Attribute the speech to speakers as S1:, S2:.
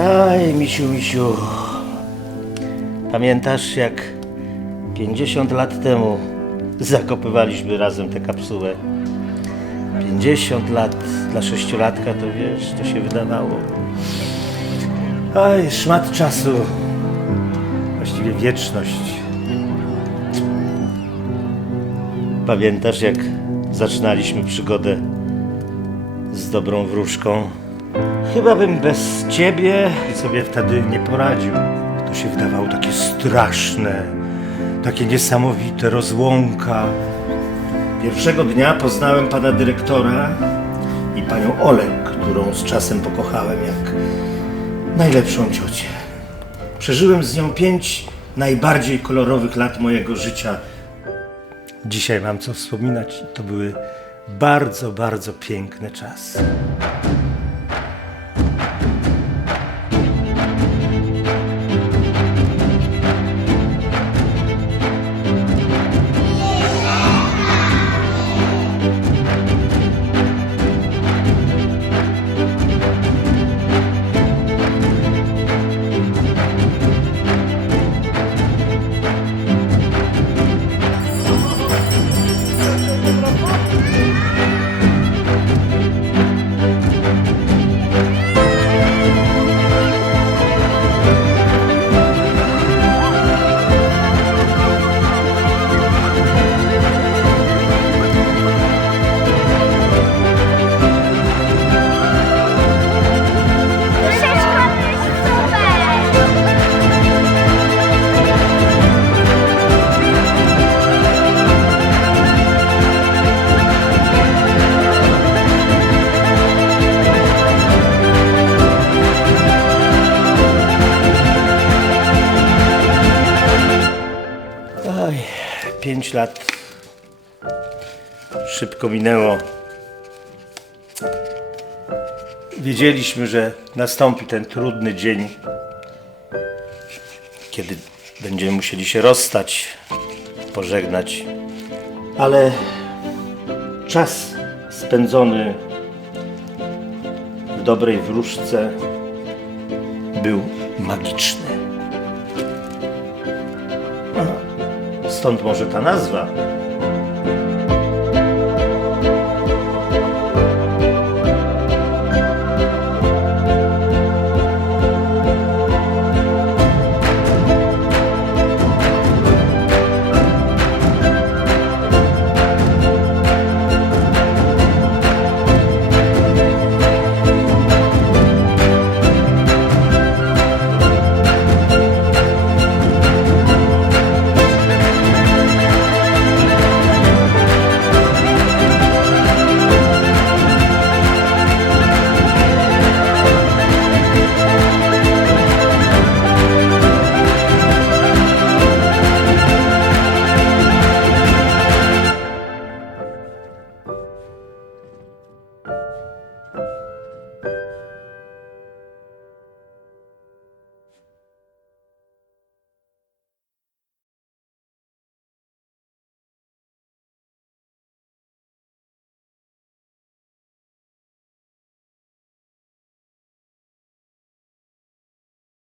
S1: Aj, misiu, misiu. Pamiętasz, jak 50 lat temu zakopywaliśmy razem tę kapsułę? 50 lat dla sześciolatka, to wiesz, to się wydawało. Aj, szmat czasu. Właściwie wieczność. Pamiętasz, jak zaczynaliśmy przygodę z dobrą wróżką? Chyba bym bez ciebie sobie wtedy nie poradził. To się wydawało takie straszne, takie niesamowite, rozłąka. Pierwszego dnia poznałem pana dyrektora i panią Olek, którą z czasem pokochałem jak najlepszą ciocię. Przeżyłem z nią pięć najbardziej kolorowych lat mojego życia. Dzisiaj mam co wspominać. To były bardzo, bardzo piękne czasy. 5 lat szybko minęło. Wiedzieliśmy, że nastąpi ten trudny dzień, kiedy będziemy musieli się rozstać, pożegnać, ale czas spędzony w dobrej wróżce był magiczny. Stąd może ta nazwa